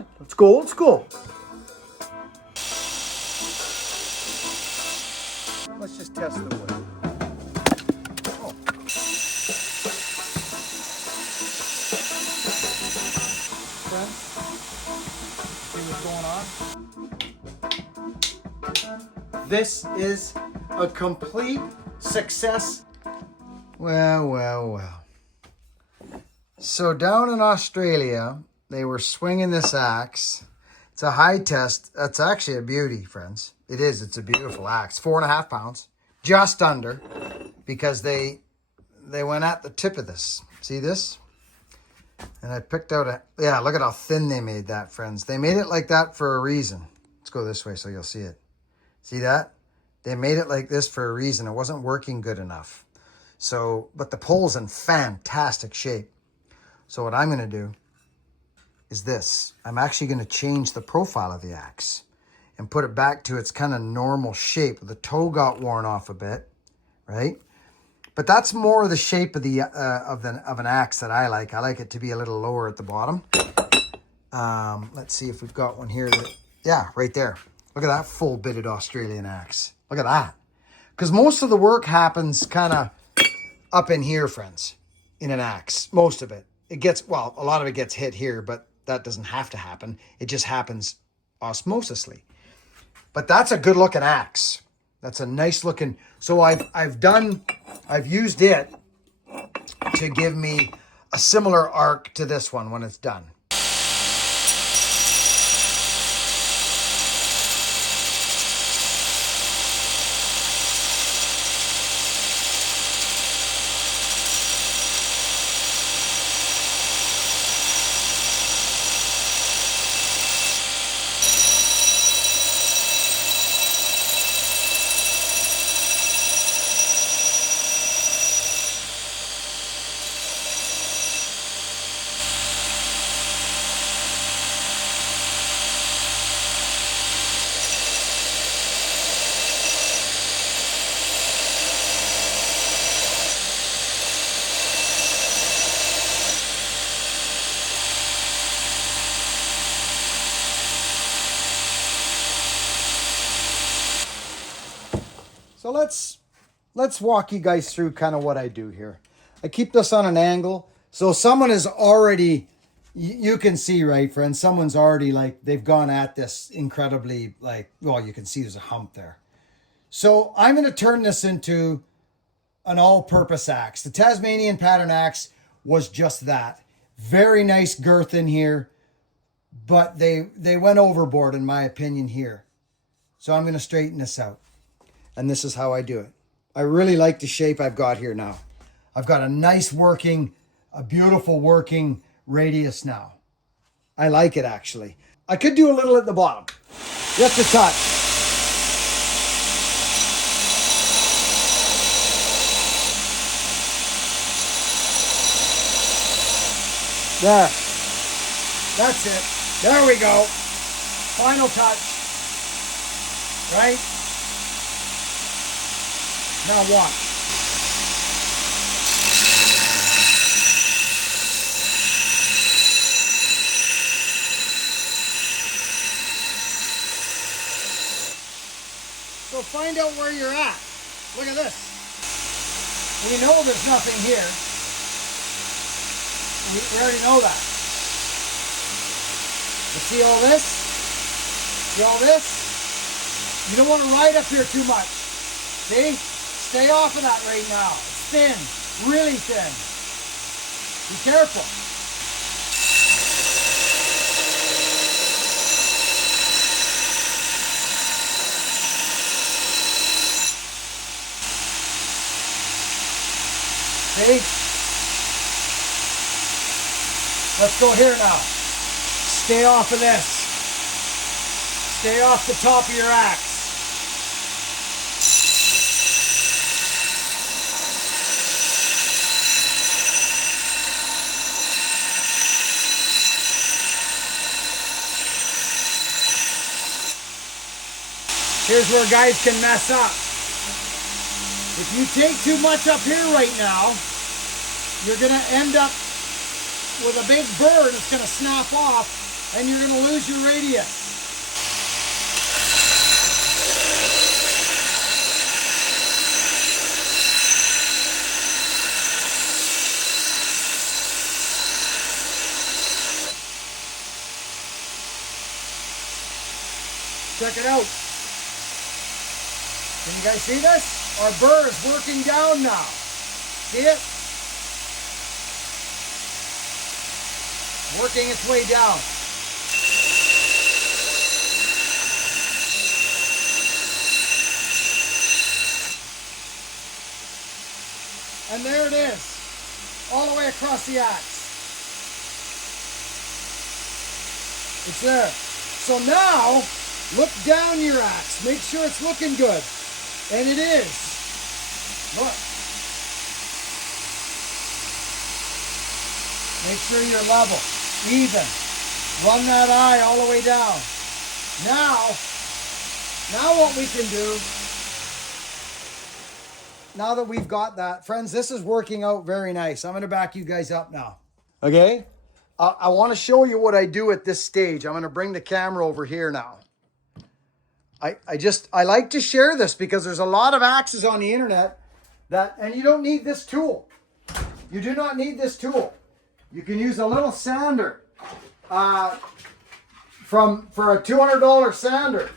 Yeah, let's go old school. Let's just test the wood. Oh. Friends, see what's going on? This is a complete success. Well. So down in Australia, they were swinging this axe. It's a high test. That's actually a beauty, friends. It is. It's a beautiful axe. 4.5 pounds, just under, because they went at the tip of this. See this? And I picked out yeah, look at how thin they made that, friends. They made it like that for a reason. Let's go this way so you'll see it. See that? They made it like this for a reason. It wasn't working good enough. So, but the pole's in fantastic shape. So what I'm going to do is this. I'm actually going to change the profile of the axe and put it back to its kind of normal shape. The toe got worn off a bit, right? But that's more of the shape of the of an axe that I like. I like it to be a little lower at the bottom. Let's see if we've got one here. Yeah, right there. Look at that full bitted Australian axe. Look at that. Because most of the work happens kind of up in here, friends, in an axe. Most of it. It gets, well, a lot of it gets hit here, but that doesn't have to happen. It just happens osmosisly. But that's a good looking axe. That's a nice looking. So I've used it to give me a similar arc to this one when it's done. So let's walk you guys through kind of what I do here. I keep this on an angle. So someone is already, you can see, right, friends? Someone's already like, they've gone at this incredibly, like, well, you can see there's a hump there. So I'm going to turn this into an all-purpose axe. The Tasmanian pattern axe was just that. Very nice girth in here, but they went overboard in my opinion here. So I'm going to straighten this out. And this is how I do it. I really like the shape I've got here now. I've got a nice working, a beautiful working radius now. I like it actually. I could do a little at the bottom. Just a touch. There. That's it. There we go. Final touch. Right? Now watch. So find out where you're at. Look at this. We know there's nothing here. We already know that. But see all this? See all this? You don't want to ride up here too much. See? Stay off of that right now. It's thin, really thin. Be careful. See? Let's go here now. Stay off of this. Stay off the top of your axe. Here's where guys can mess up. If you take too much up here right now, you're going to end up with a big burr that's going to snap off and you're going to lose your radius. Check it out. Can you guys see this? Our burr is working down now. See it? Working its way down. And there it is, all the way across the axe. It's there. So now, look down your axe. Make sure it's looking good. And it is. Look. Make sure you're level, even. Run that eye all the way down. Now what we can do, now that we've got that, friends, this is working out very nice. I'm going to back you guys up now. Okay? I want to show you what I do at this stage. I'm going to bring the camera over here now. I like to share this because there's a lot of axes on the internet and you don't need this tool. You do not need this tool. You can use a little sander for a $200 sander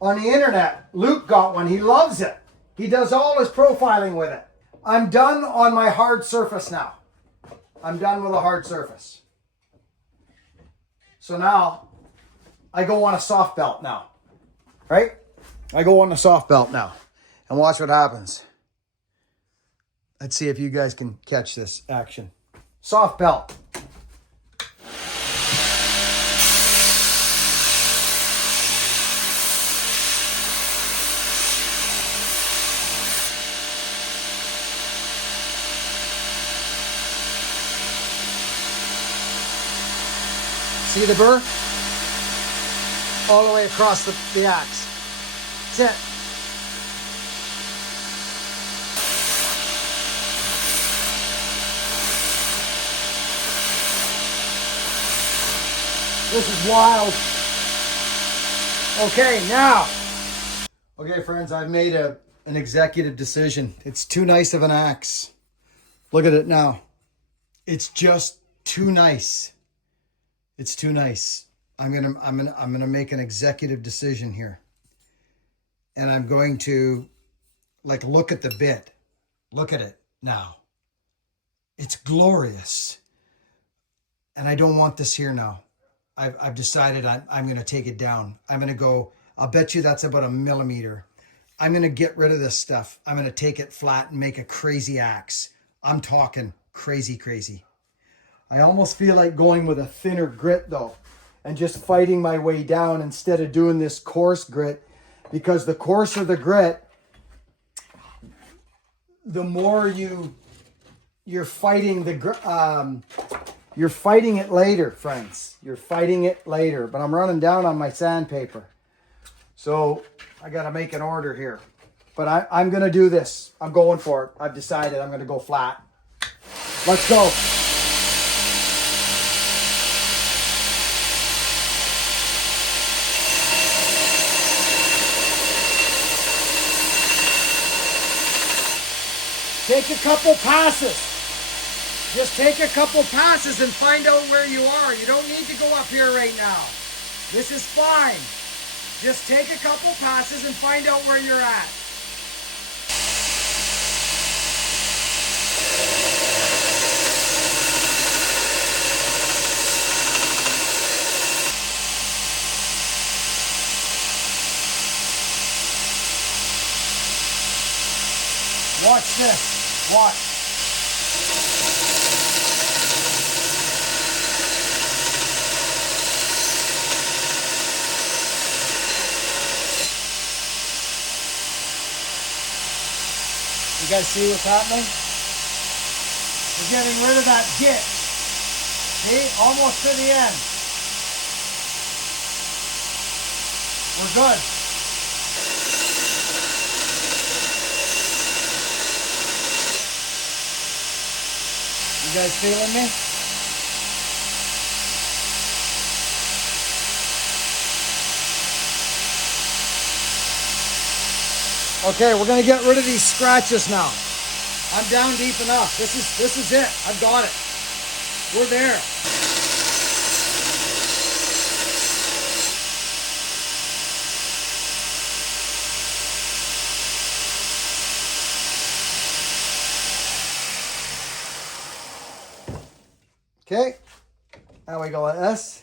on the internet. Luke got one. He loves it. He does all his profiling with it. I'm done on my hard surface now. I'm done with a hard surface. So now I go on a soft belt now. Right? I go on the soft belt now and watch what happens. Let's see if you guys can catch this action. Soft belt. See the burr? All the way across the axe. That's it. This is wild. Okay, now. Okay, friends, I've made an executive decision. It's too nice of an axe. Look at it now. It's just too nice. It's too nice. I'm gonna make an executive decision here. And I'm going to look at the bit. Look at it now. It's glorious. And I don't want this here now. I've decided I'm going to take it down. I'm going to go, I'll bet you that's about 1 millimeter. I'm going to get rid of this stuff. I'm going to take it flat and make a crazy axe. I'm talking crazy, crazy. I almost feel like going with a thinner grit though, and just fighting my way down instead of doing this coarse grit, because the coarser the grit, the more you're fighting you're fighting it later, friends. You're fighting it later. But I'm running down on my sandpaper. So I got to make an order here. But I'm going to do this. I'm going for it. I've decided I'm going to go flat. Let's go. Take a couple passes. Just take a couple passes and find out where you are. You don't need to go up here right now. This is fine. Just take a couple passes and find out where you're at. Watch this. Watch. You guys see what's happening? We're getting rid of that git. See? Almost to the end. We're good. You guys feeling me? Okay, we're gonna get rid of these scratches now. I'm down deep enough. This is it. I've got it. We're there. Okay, now we go like this.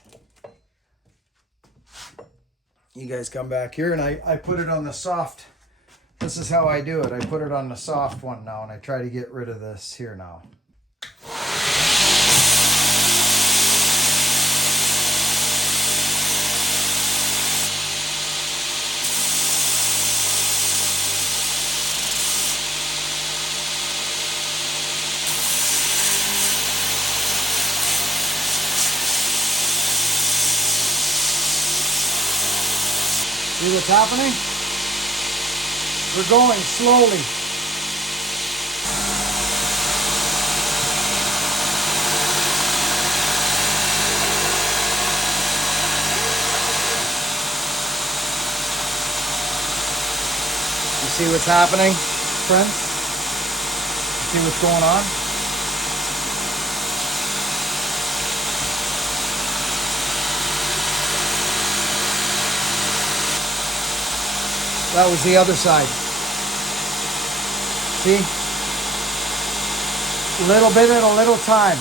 You guys come back here, and I put it on the soft. This is how I do it. I put it on the soft one now, and I try to get rid of this here now. See what's happening? We're going slowly. You see what's happening, friends? You see what's going on? That was the other side. See? A little bit at a little time.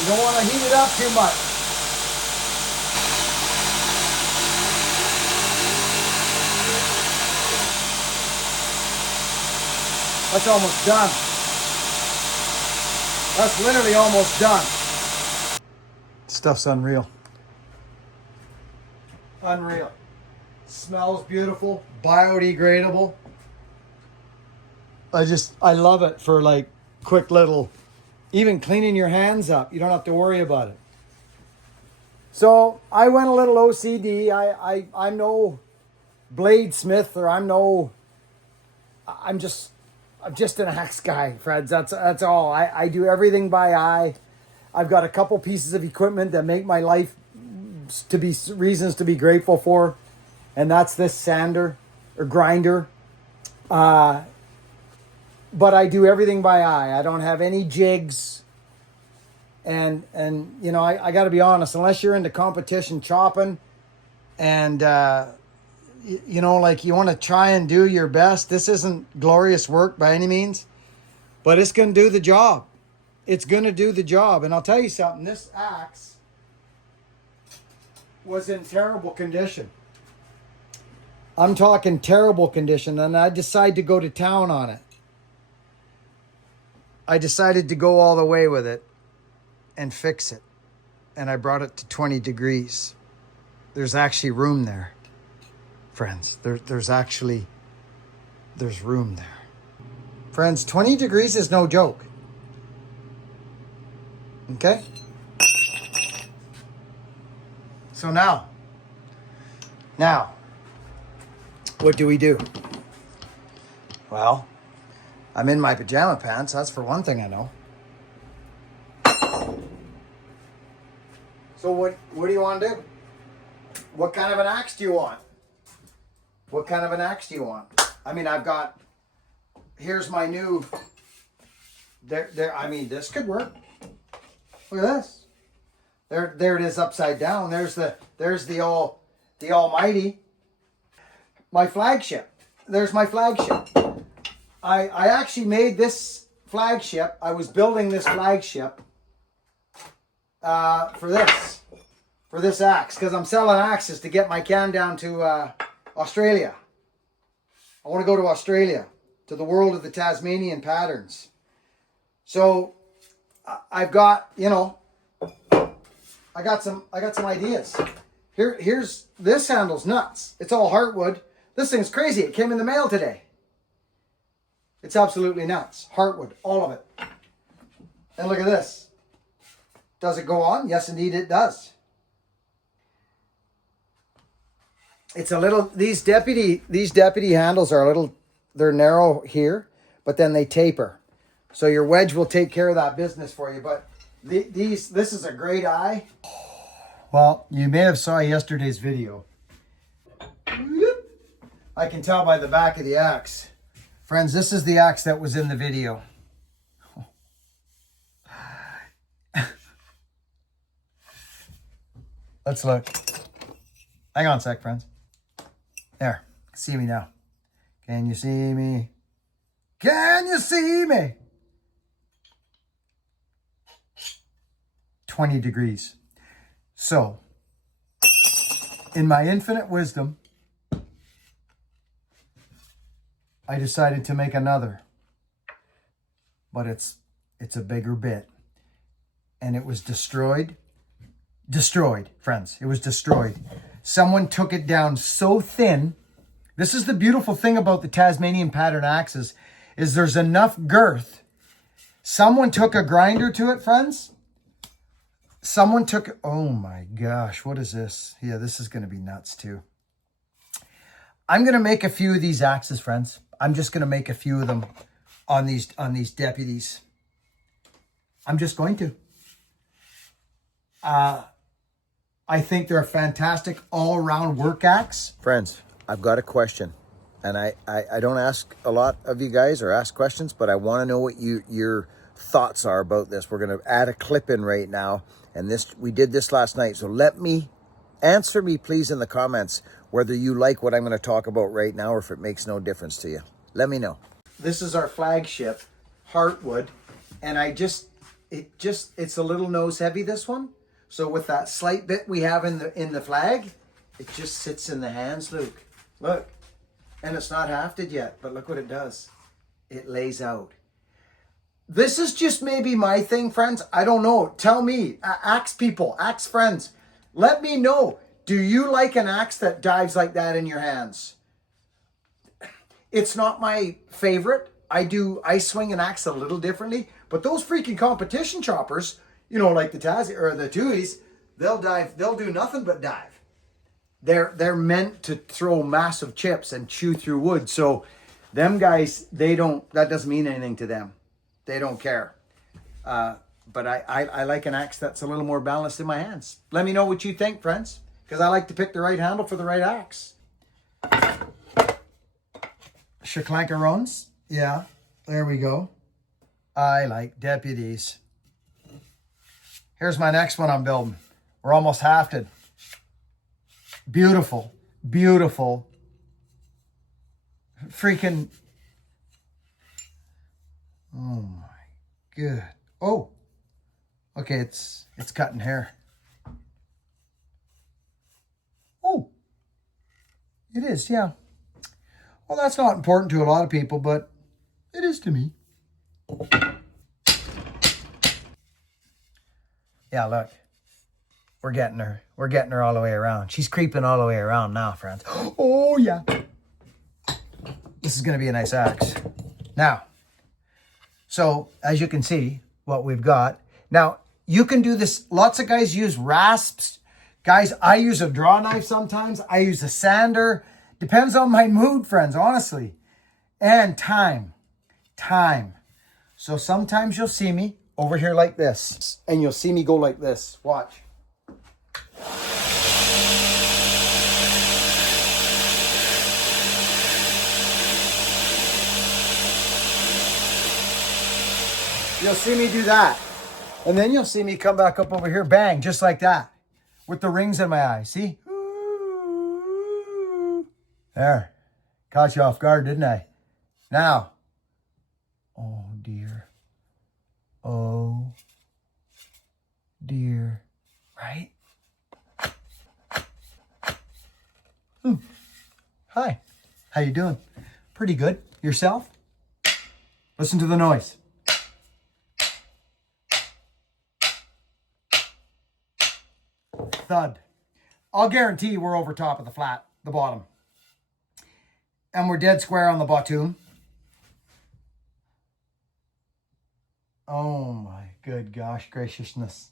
You don't want to heat it up too much. That's almost done. That's literally almost done. Stuff's unreal. Unreal. Smells beautiful, biodegradable. I love it for like quick little, even cleaning your hands up. You don't have to worry about it. So I went a little OCD. I'm no bladesmith, or I'm just an axe guy, Freds. That's all. I do everything by eye. I've got a couple pieces of equipment that make my life to be reasons to be grateful for, and that's this sander or grinder. But I do everything by eye. I don't have any jigs, and you know, I got to be honest. Unless you're into competition chopping, and you know, like you want to try and do your best. This isn't glorious work by any means, but it's going to do the job. It's going to do the job, and I'll tell you something. This axe was in terrible condition. I'm talking terrible condition, and I decided to go to town on it. I decided to go all the way with it and fix it. And I brought it to 20 degrees. There's actually room there, friends. There's room there. Friends, 20 degrees is no joke. Okay? So now, what do we do? Well, I'm in my pajama pants. That's for one thing I know. So what do you want to do? What kind of an axe do you want? What kind of an axe do you want? I mean, here's my new, I mean, this could work. Look at this. There it is upside down. There's the almighty. My flagship. There's my flagship. I actually made this flagship. I was building this flagship for this axe, because I'm selling axes to get my can down to Australia. I want to go to Australia, to the world of the Tasmanian patterns. So I've got, you know, I got some ideas. Here's this handle's nuts. It's all heartwood. This thing's crazy. It came in the mail today. It's absolutely nuts. Heartwood, all of it. And look at this. Does it go on? Yes, indeed it does. It's a little, these deputy handles are a little, they're narrow here, but then they taper. So your wedge will take care of that business for you. But this is a great eye. Well, you may have saw yesterday's video. I can tell by the back of the axe. Friends, this is the axe that was in the video. Let's look. Hang on a sec, friends. There. See me now. Can you see me? Can you see me? 20 degrees. So, in my infinite wisdom, I decided to make another. But it's a bigger bit. And it was destroyed. Destroyed, friends. It was destroyed. Someone took it down so thin. This is the beautiful thing about the Tasmanian pattern axes, is there's enough girth. Someone took a grinder to it, friends. Someone took, oh my gosh, what is this? Yeah, this is going to be nuts too. I'm going to make a few of these axes, friends. I'm just going to make a few of them on these deputies. I'm just going to. I think they're a fantastic all-around work axe. Friends, I've got a question. And I don't ask a lot of you guys or ask questions, but I want to know what your thoughts are about this. We're going to add a clip in right now. And we did this last night. So answer me, please, in the comments, whether you like what I'm going to talk about right now or if it makes no difference to you. Let me know. This is our flagship, Heartwood. And it's a little nose heavy, this one. So with that slight bit we have in the flag, it just sits in the hands, Luke. Look. And it's not hafted yet, but look what it does. It lays out. This is just maybe my thing, friends. I don't know. Tell me, axe people, axe friends, let me know. Do you like an axe that dives like that in your hands? It's not my favorite. I swing an axe a little differently, but those freaking competition choppers, you know, like the Taz or the Tuis, they'll do nothing but dive. They're meant to throw massive chips and chew through wood. So them guys, that doesn't mean anything to them. They don't care. But I like an axe that's a little more balanced in my hands. Let me know what you think, friends, because I like to pick the right handle for the right axe. Shaklankarons. Yeah, there we go. I like deputies. Here's my next one I'm building. We're almost hafted. Beautiful, beautiful. Freaking. Oh my god. Oh. Okay, it's cutting hair. Oh. It is, yeah. Well, that's not important to a lot of people, but it is to me. Yeah, look. We're getting her. We're getting her all the way around. She's creeping all the way around now, friends. Oh, yeah. This is going to be a nice axe. Now, so as you can see what we've got. Now, you can do this. Lots of guys use rasps. Guys, I use a draw knife sometimes. I use a sander. Depends on my mood, friends, honestly. And time. Time. So sometimes you'll see me over here like this. And you'll see me go like this. Watch. You'll see me do that. And then you'll see me come back up over here, bang, just like that. With the rings in my eyes, see? There. Caught you off guard, didn't I? Now. Oh, dear. Oh, dear. Right? Hi. How you doing? Pretty good. Yourself? Listen to the noise. Thud. I'll guarantee we're over top of the flat, the bottom. And we're dead square on the bottom. Oh my good gosh graciousness.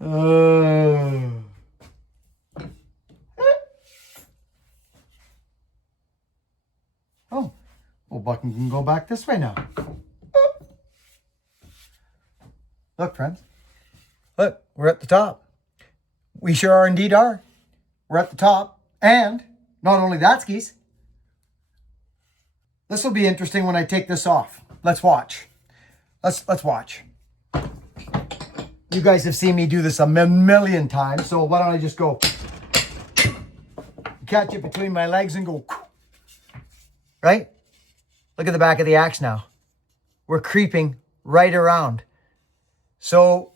Oh, well, Bucking can go back this way now. Look, friends. Look, we're at the top. We sure are indeed are. We're at the top. And not only that, skis. This will be interesting when I take this off. Let's watch. Let's watch. You guys have seen me do this a million times, so why don't I just go catch it between my legs and go, right? Look at the back of the axe now. We're creeping right around. So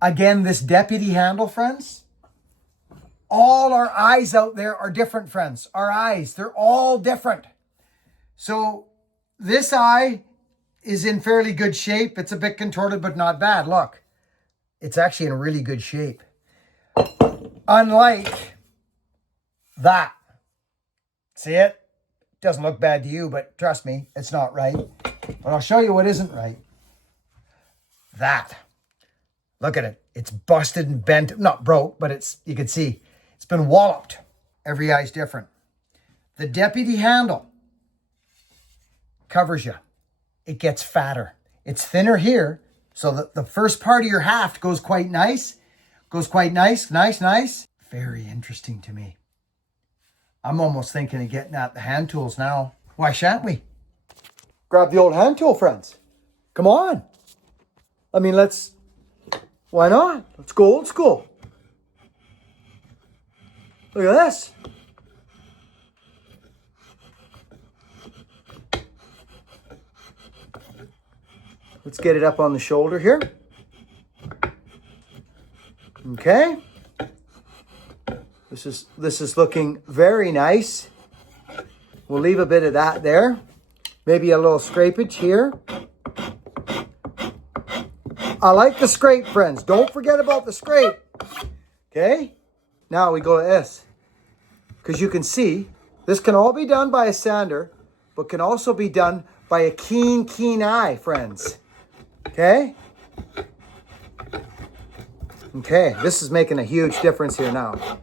again, this deputy handle, friends, all our eyes out there are different, friends. Our eyes, they're all different. So this eye is in fairly good shape. It's a bit contorted, but not bad. Look, it's actually in really good shape. Unlike that. See it? Doesn't look bad to you, but trust me, it's not right. But I'll show you what isn't right. That. Look at it. It's busted and bent. Not broke, but it's, you can see, it's been walloped. Every eye's different. The deputy handle covers you. It gets fatter. It's thinner here, so that the first part of your haft goes quite nice. Goes quite nice, nice. Very interesting to me. I'm almost thinking of getting at the hand tools now. Why shan't we? Grab the old hand tool, friends. Come on. I mean, why not? Let's go old school. Look at this. Let's get it up on the shoulder here. Okay. This is looking very nice. We'll leave a bit of that there. Maybe a little scrapage here. I like the scrape, friends. Don't forget about the scrape. Okay. Now we go to this. Because you can see, this can all be done by a sander, but can also be done by a keen eye, friends. Okay? Okay, this is making a huge difference here now.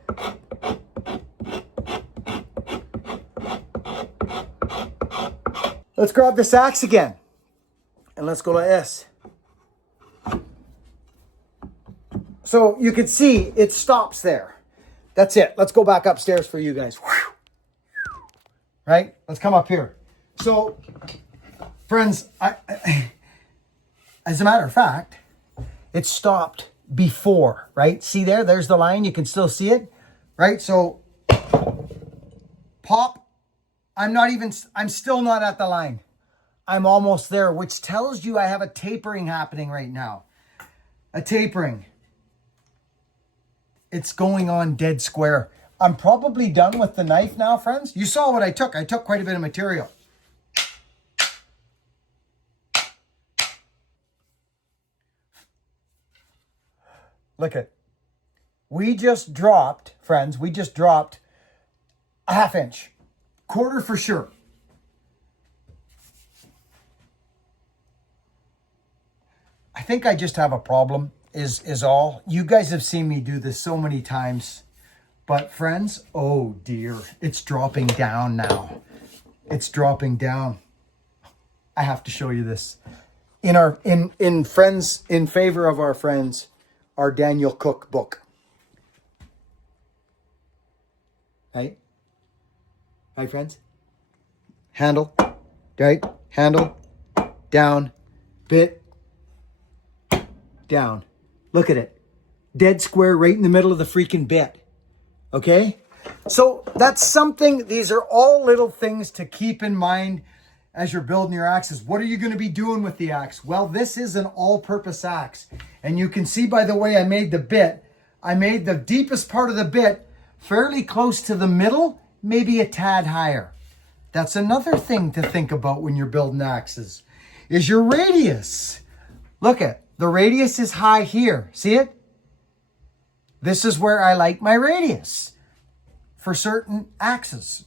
Let's grab this axe again. And let's go like this. So you can see it stops there. That's it. Let's go back upstairs for you guys. Right? Let's come up here. So, friends, as a matter of fact, it stopped before, right? See there? There's the line. You can still see it, right? So, pop. I'm still not at the line. I'm almost there, which tells you I have a tapering happening right now. A tapering. It's going on dead square. I'm probably done with the knife now, friends. You saw what I took. I took quite a bit of material. Look at, we just dropped, friends, we just dropped a ½ inch. Quarter for sure. I think I just have a problem is all. You guys have seen me do this so many times. But friends, oh dear, it's dropping down now. It's dropping down. I have to show you this. In Friends, in Favor of Our Friends, our Daniel Cook book. Right? Right, friends? Handle, right? Handle, down, bit, down. Look at it. Dead square right in the middle of the freaking bit. Okay? So that's something, these are all little things to keep in mind as you're building your axes. What are you going to be doing with the axe? Well, this is an all-purpose axe. And you can see by the way I made the bit, I made the deepest part of the bit fairly close to the middle, maybe a tad higher. That's another thing to think about when you're building axes, is your radius. Look at, the radius is high here. See it? This is where I like my radius for certain axes.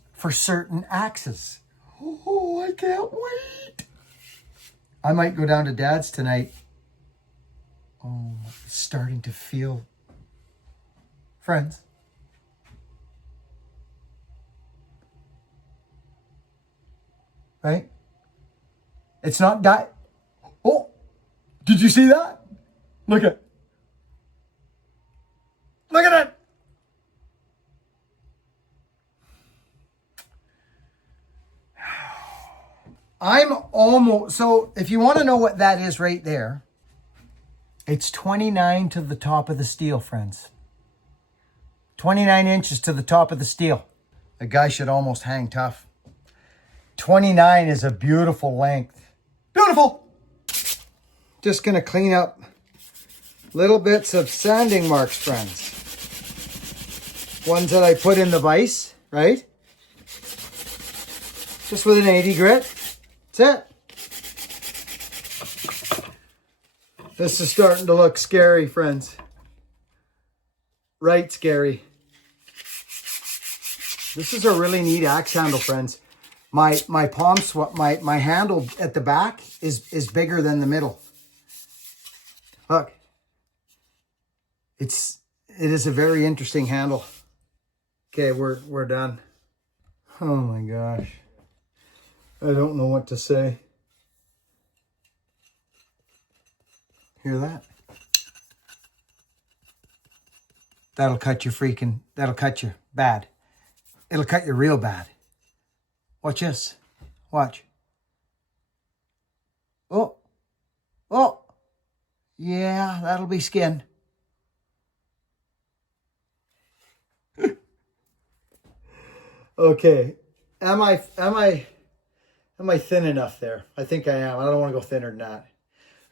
Oh, I can't wait. I might go down to Dad's tonight. Oh, it's starting to feel. Friends. Right? It's not that. Oh, did you see that? Look at. Look at it. I'm almost, so if you want to know what that is right there, it's 29 to the top of the steel, friends. 29 inches to the top of the steel. The guy should almost hang tough. 29 is a beautiful length. Beautiful. Just going to clean up little bits of sanding marks, friends. Ones that I put in the vise, right? Just with an 80 grit. That's it. This is starting to look scary, friends. Right scary. This is a really neat axe handle, friends. My palm swap, my handle at the back is bigger than the middle. Look. It is a very interesting handle. Okay, we're done. Oh my gosh. I don't know what to say. Hear that? That'll cut you bad. It'll cut you real bad. Watch this. Watch. Oh. Oh. Yeah, that'll be skin. Okay. Am I thin enough there? I think I am. I don't want to go thinner than that.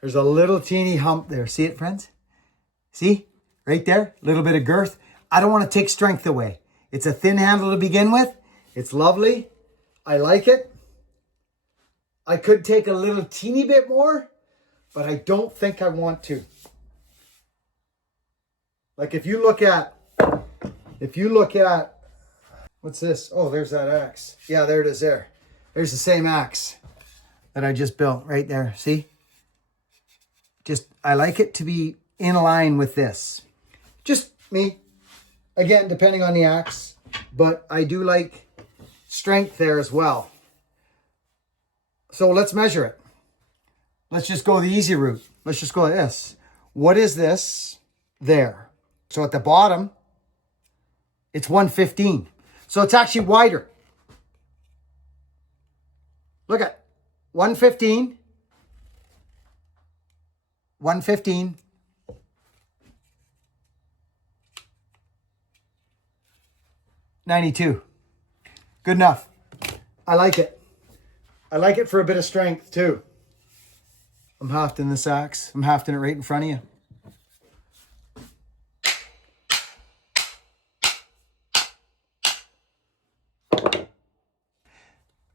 There's a little teeny hump there. See it, friends? See? Right there? A little bit of girth. I don't want to take strength away. It's a thin handle to begin with. It's lovely. I like it. I could take a little teeny bit more, but I don't think I want to. Like if you look at, what's this? Oh, there's that axe. Yeah, there it is there. There's the same axe that I just built right there. See? I like it to be in line with this. Just me. Again, depending on the axe. But I do like strength there as well. So let's measure it. Let's just go the easy route. Let's just go like this. What is this? There. So at the bottom, it's 115. So it's actually wider. Look at 115. 115. $92. Good enough. I like it. I like it for a bit of strength too. I'm hafting this axe. I'm hafting it right in front of you.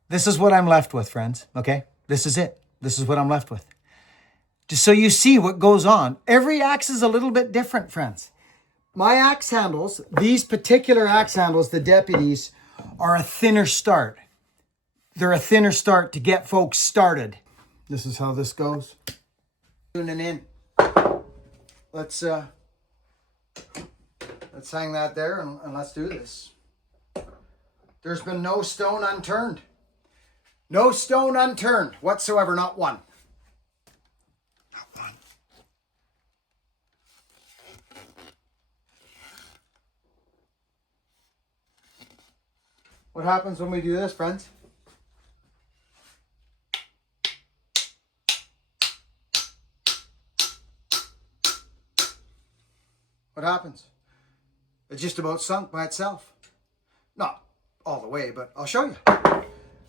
This is what I'm left with, friends. Okay? This is it. This is what I'm left with. Just so you see what goes on. Every axe is a little bit different, friends. My axe handles, these particular axe handles, the deputies, are a thinner start. They're a thinner start to get folks started. This is how this goes. Tuning in. Let's hang that there and let's do this. There's been no stone unturned. No stone unturned whatsoever, not one. Not one. What happens when we do this, friends? What happens? It's just about sunk by itself. Not all the way, but I'll show you.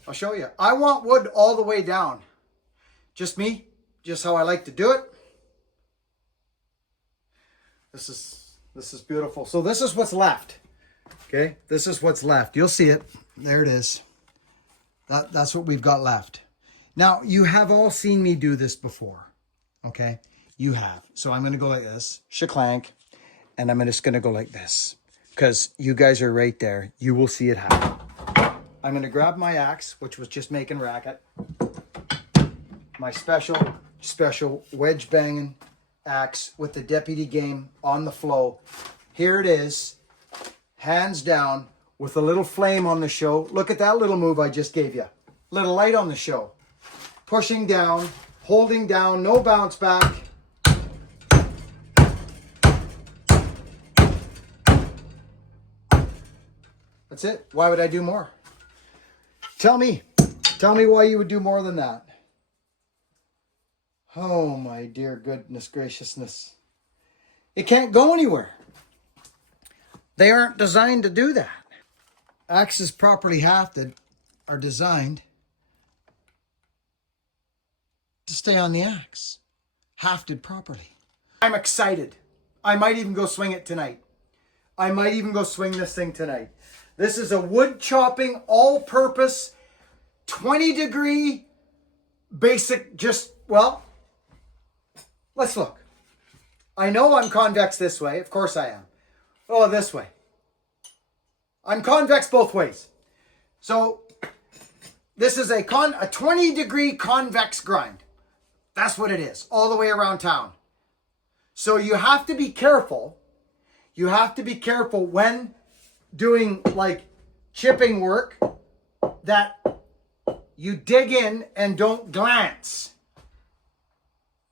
I'll show you. I want wood all the way down. Just me. Just how I like to do it. This is beautiful. So this is what's left. Okay? This is what's left. You'll see it. There it is. That's what we've got left. Now, you have all seen me do this before. Okay? You have. So I'm going to go like this. Shaklank. And I'm just going to go like this. Because you guys are right there. You will see it happen. I'm going to grab my axe, which was just making racket. My special wedge banging axe with the deputy game on the flow. Here it is. Hands down with a little flame on the show. Look at that little move I just gave you. Little light on the show. Pushing down, holding down, no bounce back. That's it. Why would I do more? Tell me why you would do more than that. Oh my dear goodness graciousness. It can't go anywhere. They aren't designed to do that. Axes properly hafted are designed to stay on the axe. Hafted properly. I'm excited. I might even go swing it tonight. I might even go swing this thing tonight. This is a wood chopping, all-purpose, 20-degree, basic, well, let's look. I know I'm convex this way. Of course I am. Oh, this way. I'm convex both ways. So, this is a 20-degree convex grind. That's what it is, all the way around town. So you have to be careful. You have to be careful when doing like chipping work that you dig in and don't glance.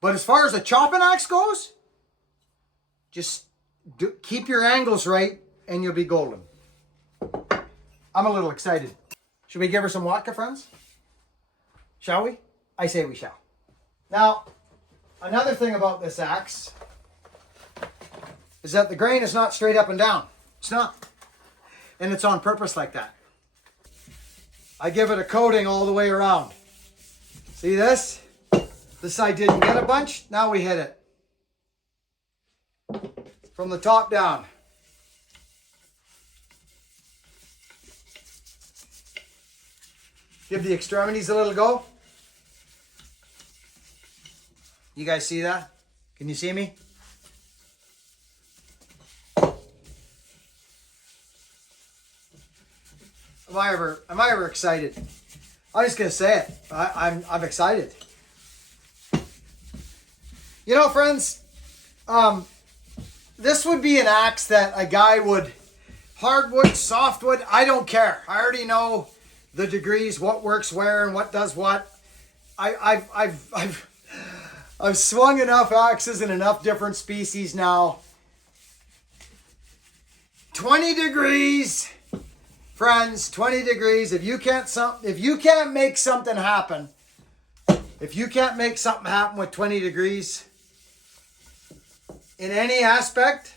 But as far as a chopping axe goes, just keep your angles right and you'll be golden. I'm a little excited. Should we give her some vodka, friends? Shall we? I say we shall. Now, another thing about this axe is that the grain is not straight up and down. It's not. And it's on purpose like that. I give it a coating all the way around. See this? This side didn't get a bunch. Now we hit it. From the top down. Give the extremities a little go. You guys see that? Can you see me? Am I ever excited? I'm just gonna say it. I'm excited. You know, friends, this would be an axe that a guy would, hardwood, softwood, I don't care. I already know the degrees, what works where and what does what. I've swung enough axes in enough different species now. 20 degrees, friends, 20 degrees. If you can't make something happen, with 20 degrees in any aspect,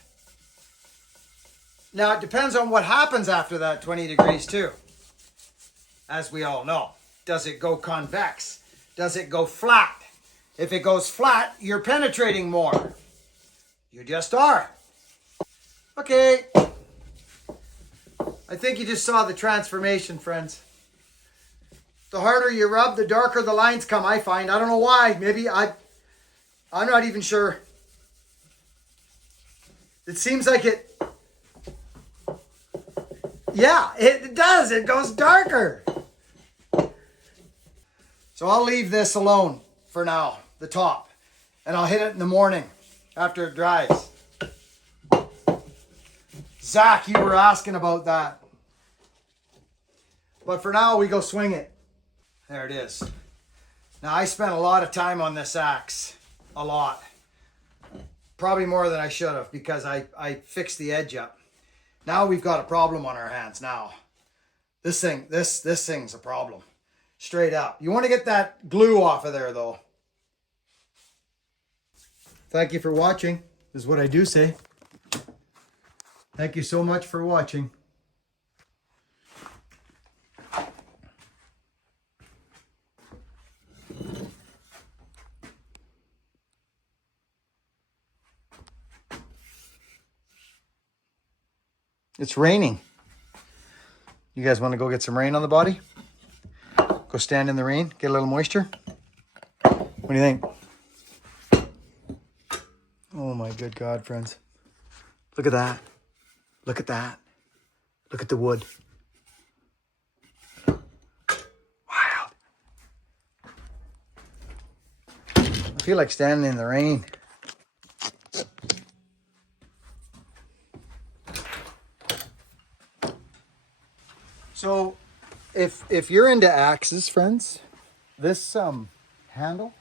now it depends on what happens after that 20 degrees too. As we all know, does it go convex? Does it go flat? If it goes flat, you're penetrating more. You just are. Okay. I think you just saw the transformation, friends. The harder you rub, the darker the lines come, I find. I don't know why. Maybe I'm not even sure. It seems like it... Yeah, it does. It goes darker. So I'll leave this alone for now, the top. And I'll hit it in the morning after it dries. Zach, you were asking about that. But for now, we go swing it. There it is. Now, I spent a lot of time on this axe. A lot. Probably more than I should have because I fixed the edge up. Now we've got a problem on our hands now. This thing's a problem. Straight up. You want to get that glue off of there, though. Thank you for watching, is what I do say. Thank you so much for watching. It's raining. You guys want to go get some rain on the body? Go stand in the rain, get a little moisture? What do you think? Oh my good God, friends. Look at that. Look at that. Look at the wood. Wild. I feel like standing in the rain. So, if you're into axes, friends, this handle,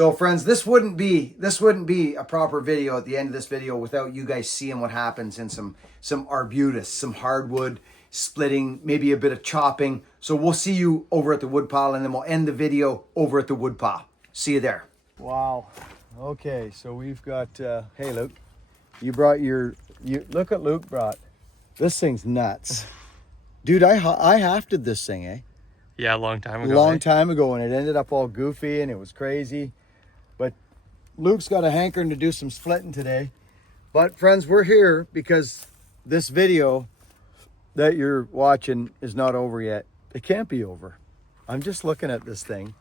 So friends, this wouldn't be a proper video at the end of this video without you guys seeing what happens in some arbutus, some hardwood splitting, maybe a bit of chopping. So we'll see you over at the wood pile, and then we'll end the video over at the wood pile. See you there. Wow. Okay, so we've got, hey Luke, you brought look what Luke brought. This thing's nuts. Dude, I hafted this thing, eh? Yeah, a long time ago. Long time ago, and it ended up all goofy and it was crazy. But Luke's got a hankering to do some splitting today. But friends, we're here because this video that you're watching is not over yet. It can't be over. I'm just looking at this thing.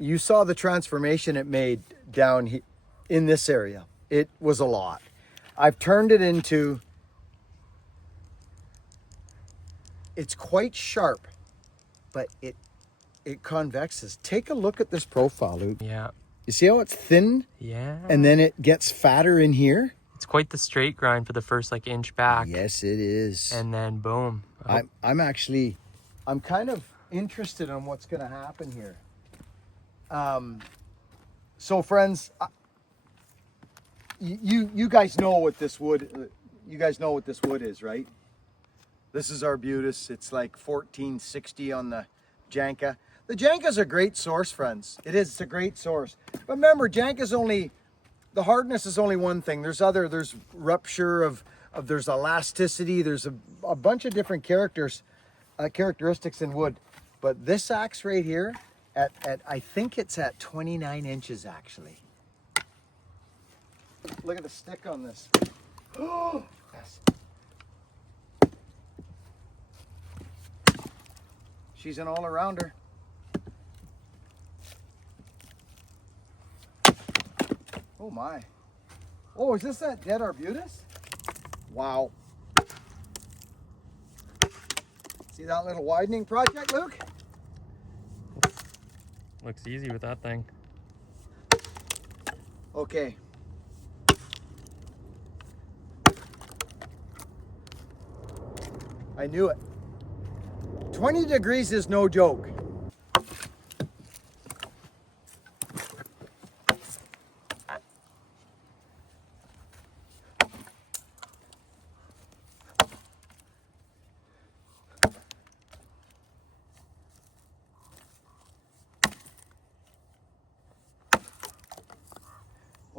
You saw the transformation it made down here in this area. It was a lot. I've turned it into, it's quite sharp, but it convexes. Take a look at this profile, Luke. Yeah. You see how it's thin? Yeah. And then it gets fatter in here? It's quite the straight grind for the first like inch back. Yes, it is. And then boom. Oh. I'm kind of interested on what's going to happen here. So friends, you guys know what this wood, is, right? This is arbutus. It's like 1460 on the Janka. The Janka's a great source, friends. It is. It's a great source. But remember, Janka's only, the hardness is only one thing. There's rupture of there's elasticity. There's a bunch of different characteristics in wood. But this axe right here, I think it's at 29 inches actually. Look at the stick on this. Oh, yes. She's an all-arounder. Oh my. Oh, is this that dead arbutus? Wow. See that little widening project, Luke? Looks easy with that thing. Okay. I knew it. 20 degrees is no joke.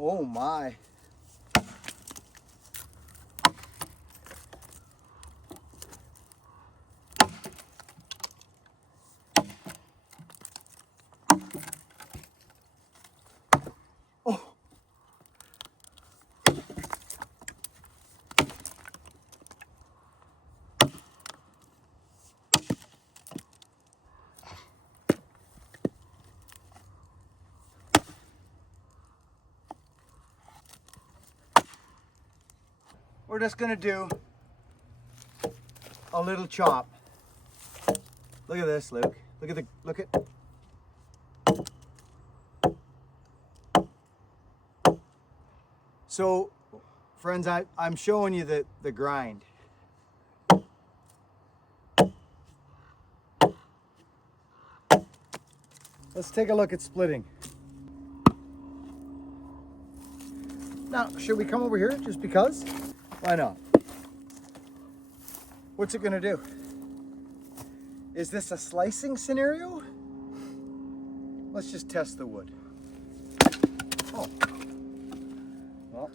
Oh my. Oh. We're just gonna do a little chop. Look at this, Luke. Look at. So, friends, I'm showing you the grind. Let's take a look at splitting. Now, should we come over here just because? Why not? What's it gonna do? Is this a slicing scenario? Let's just test the wood. Oh. Well.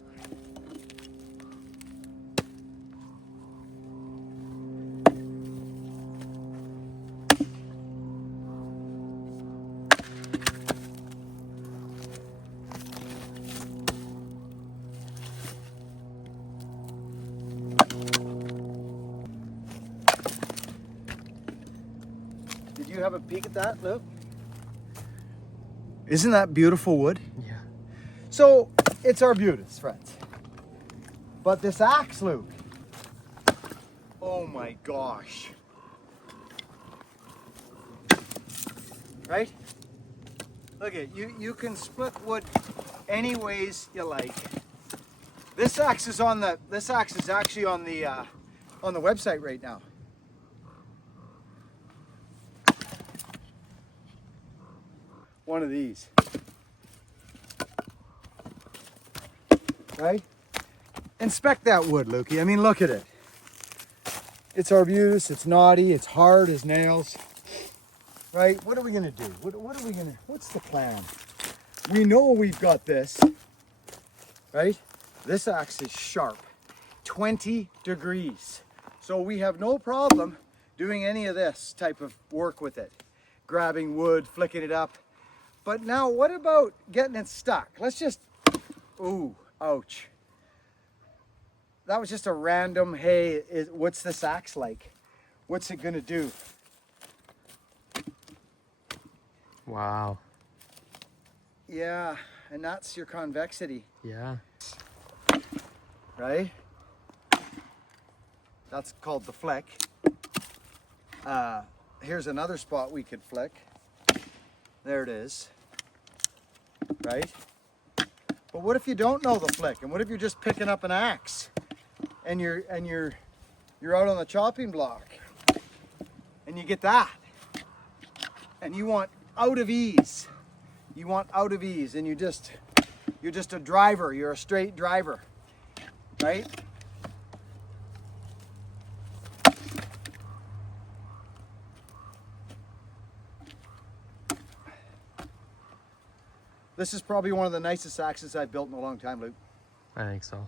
Did you have a peek at that, Luke? Isn't that beautiful wood? Yeah. So, it's arbutus, friends. But this axe, Luke, oh my gosh. Right? Look at you can split wood any ways you like. This axe is actually on the website right now. One of these. right? Inspect that wood, Lukey. I mean, look at it. It's arbutus, it's knotty, it's hard as nails, right? What are we gonna do? What's the plan? We know we've got this, right? This axe is sharp, 20 degrees. So we have no problem doing any of this type of work with it. Grabbing wood, flicking it up. But now what about getting it stuck? Let's just, ooh, ouch. That was just a random, hey, what's this axe like? What's it gonna do? Wow. Yeah, and that's your convexity, Yeah. right? That's called the flick. Here's another spot we could flick. There it is, right? But what if you don't know the flick? And what if you're just picking up an axe and you're out on the chopping block and you get that and you want out of ease. You want out of ease and you're just a driver, you're a straight driver, right? This is probably one of the nicest axes I've built in a long time, Luke. I think so.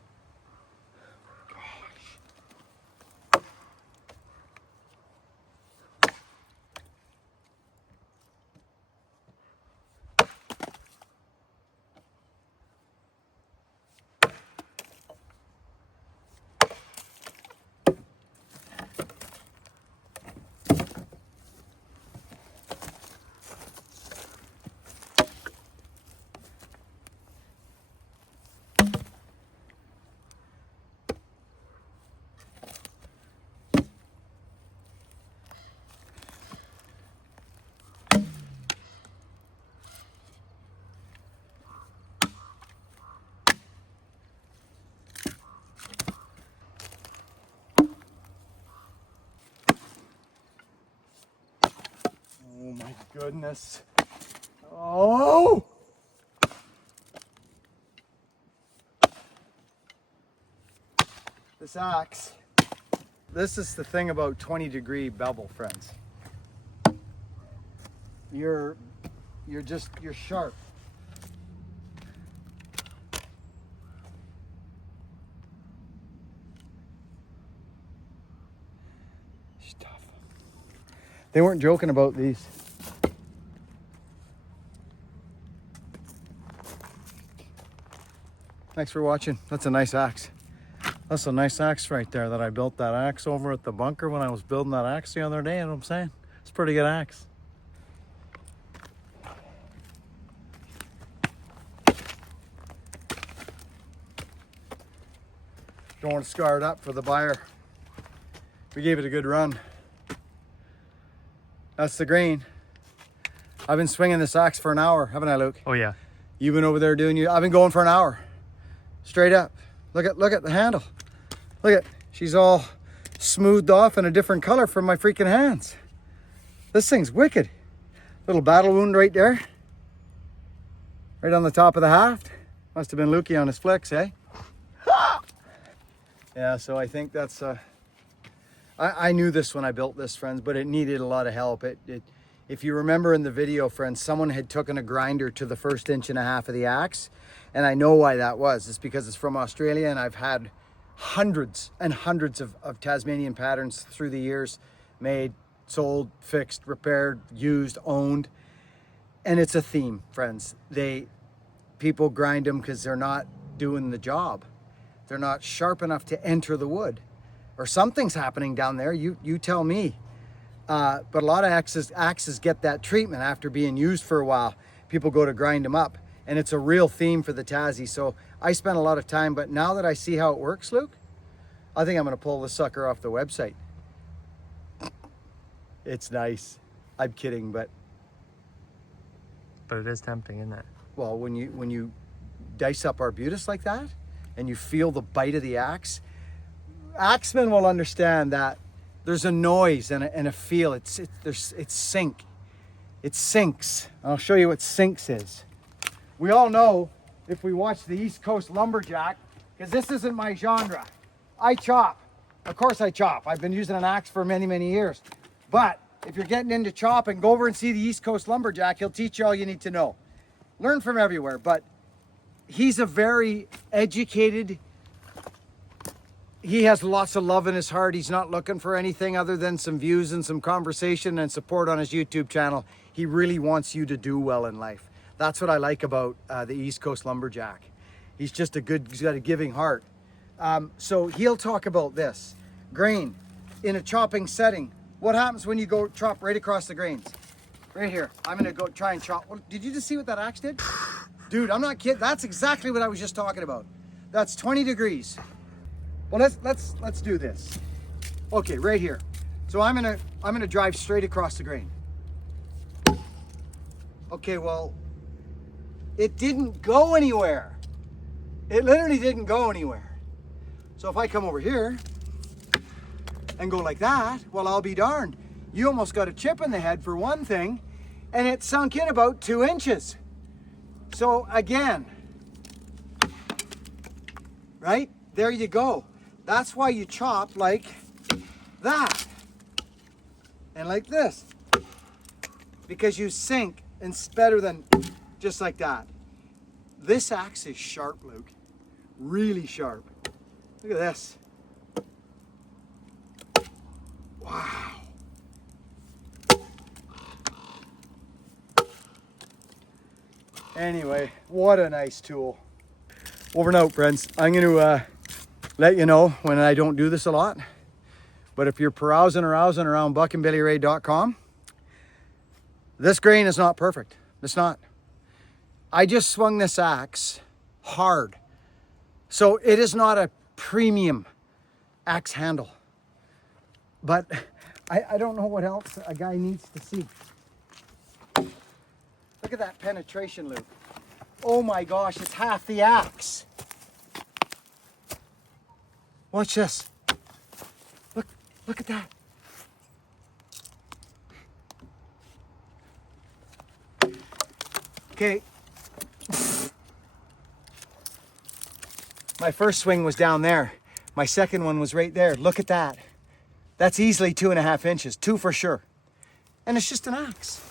Oh my goodness. Oh! This axe. This is the thing about 20-degree bevel, friends. You're sharp. It's tough. They weren't joking about these. Thanks for watching. That's a nice axe. That's a nice axe right there that I built that axe over at the bunker when I was building that axe the other day. You know what I'm saying? It's a pretty good axe. Don't want to scar it up for the buyer. We gave it a good run. That's the grain. I've been swinging this axe for an hour, haven't I, Luke? Oh yeah. You've been over there doing I've been going for an hour. Straight up. Look at the handle. Look at, she's all smoothed off in a different color from my freaking hands. This thing's wicked. Little battle wound right there. Right on the top of the haft. Must have been Lukey on his flicks, eh? Yeah, so I think that's, I knew this when I built this, friends, but it needed a lot of help. If you remember in the video, friends, someone had taken a grinder to the first 1.5 inches of the axe. And I know why that was. It's because it's from Australia and I've had hundreds and hundreds of Tasmanian patterns through the years, made, sold, fixed, repaired, used, owned. And it's a theme, friends. People grind them because they're not doing the job. They're not sharp enough to enter the wood. Or something's happening down there, you tell me. But a lot of axes get that treatment after being used for a while. People go to grind them up. And it's a real theme for the Tassie. So I spent a lot of time, but now that I see how it works, Luke, I think I'm gonna pull this sucker off the website. It's nice. I'm kidding, but But it is tempting, isn't it? well, when you dice up arbutus like that and you feel the bite of the axe, axemen will understand that there's a noise and a feel. It's sink. It sinks. I'll show you what sinks is. We all know, if we watch the East Coast Lumberjack, because this isn't my genre. I chop. Of course I chop. I've been using an axe for many, many years. But if you're getting into chopping, go over and see the East Coast Lumberjack. He'll teach you all you need to know. Learn from everywhere, but he's a very educated, he has lots of love in his heart. He's not looking for anything other than some views and some conversation and support on his YouTube channel. He really wants you to do well in life. That's what I like about the East Coast Lumberjack. He's just he's got a giving heart. So he'll talk about this. Grain in a chopping setting. What happens when you go chop right across the grains? Right here. I'm gonna go try and chop. Well, did you just see what that axe did? Dude, I'm not kidding. That's exactly what I was just talking about. That's 20 degrees. Well, let's do this. Okay, right here. So I'm gonna drive straight across the grain. Okay, well, it didn't go anywhere. It literally didn't go anywhere. So if I come over here and go like that, well, I'll be darned. You almost got a chip in the head for one thing, and it sunk in about 2 inches. So again, right? There you go. That's why you chop like that and like this, because you sink, and it's better than just like that. This axe is sharp, Luke. Really sharp. Look at this. Wow. Anyway, what a nice tool. Over and out, friends. I'm going to let you know when I don't do this a lot. But if you're arousing around buckandbillyray.com, this grain is not perfect. It's not. I just swung this axe hard. So it is not a premium axe handle. But I don't know what else a guy needs to see. Look at that penetration, Luke. Oh my gosh, it's half the axe. Watch this. Look at that. Okay. My first swing was down there. My second one was right there. Look at that. That's easily 2.5 inches, 2 for sure. And it's just an axe.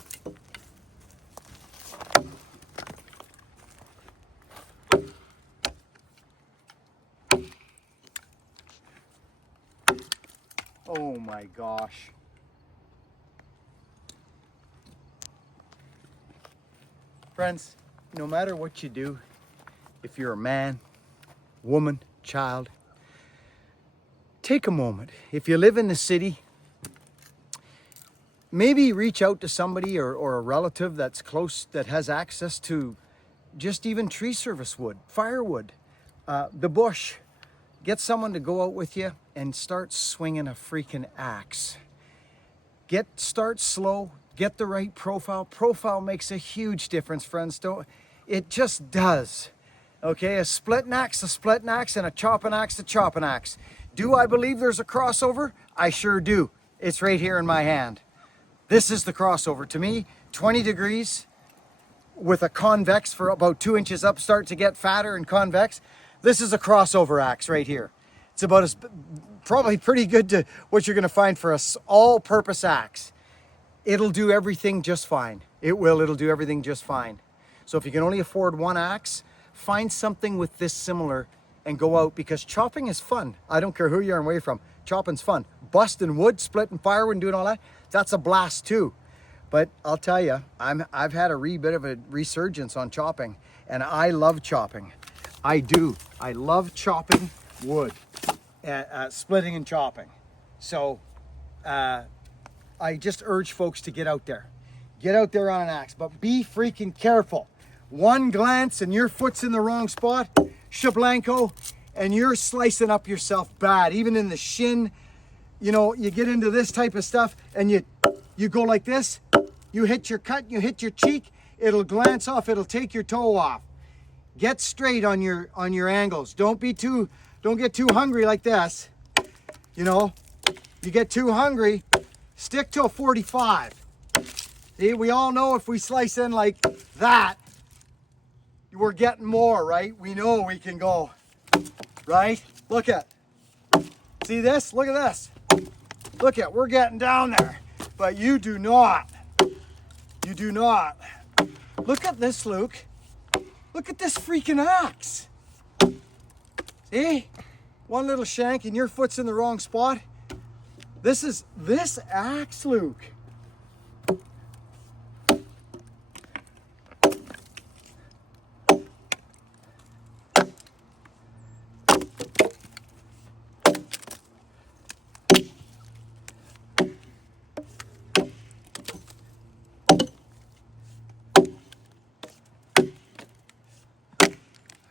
Oh my gosh. Friends, no matter what you do, if you're a man, woman, child, take a moment. If you live in the city, maybe reach out to somebody or a relative that's close, that has access to just even tree service wood, firewood, the bush. Get someone to go out with you and start swinging a freaking axe. Start slow, get the right profile. Profile makes a huge difference, friends. It just does. Okay, a splitting axe, and a chopping axe, a chopping axe. Do I believe there's a crossover? I sure do. It's right here in my hand. This is the crossover. To me, 20 degrees with a convex for about 2 inches up, start to get fatter and convex. This is a crossover axe right here. It's about as probably pretty good to what you're going to find for a all-purpose axe. It'll do everything just fine. It'll do everything just fine. So if you can only afford one axe, find something with this similar and go out, because chopping is fun. I don't care who you're away from. Chopping's fun. Busting wood, splitting firewood, and doing all that, that's a blast too. But I'll tell you, I've had a bit of a resurgence on chopping, and I love chopping. I do. I love chopping wood, splitting and chopping. So I just urge folks to get out there. Get out there on an axe, but be freaking careful. One glance and your foot's in the wrong spot, shablanko, and you're slicing up yourself bad. Even in the shin, you know, you get into this type of stuff and you go like this, you hit your cut, you hit your cheek, it'll glance off, it'll take your toe off. Get straight on your angles. Don't get too hungry like this. You know, you get too hungry, stick to a 45. See, we all know if we slice in like that, we're getting more, right? We know we can go right? Look at, see this? Look at this. Look at, we're getting down there, but you do not. You do not. Look at this, Luke. Look at this freaking axe. See? One little shank and your foot's in the wrong spot. This axe, Luke.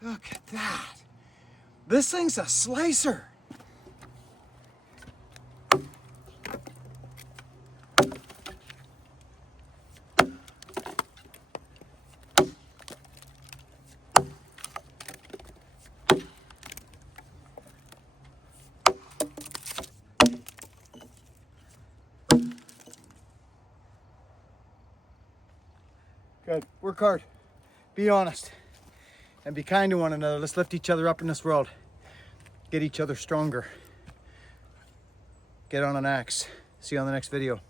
Look at that. This thing's a slicer. Good. Work hard. Be honest. And be kind to one another. Let's lift each other up in this world. Get each other stronger. Get on an axe. See you on the next video.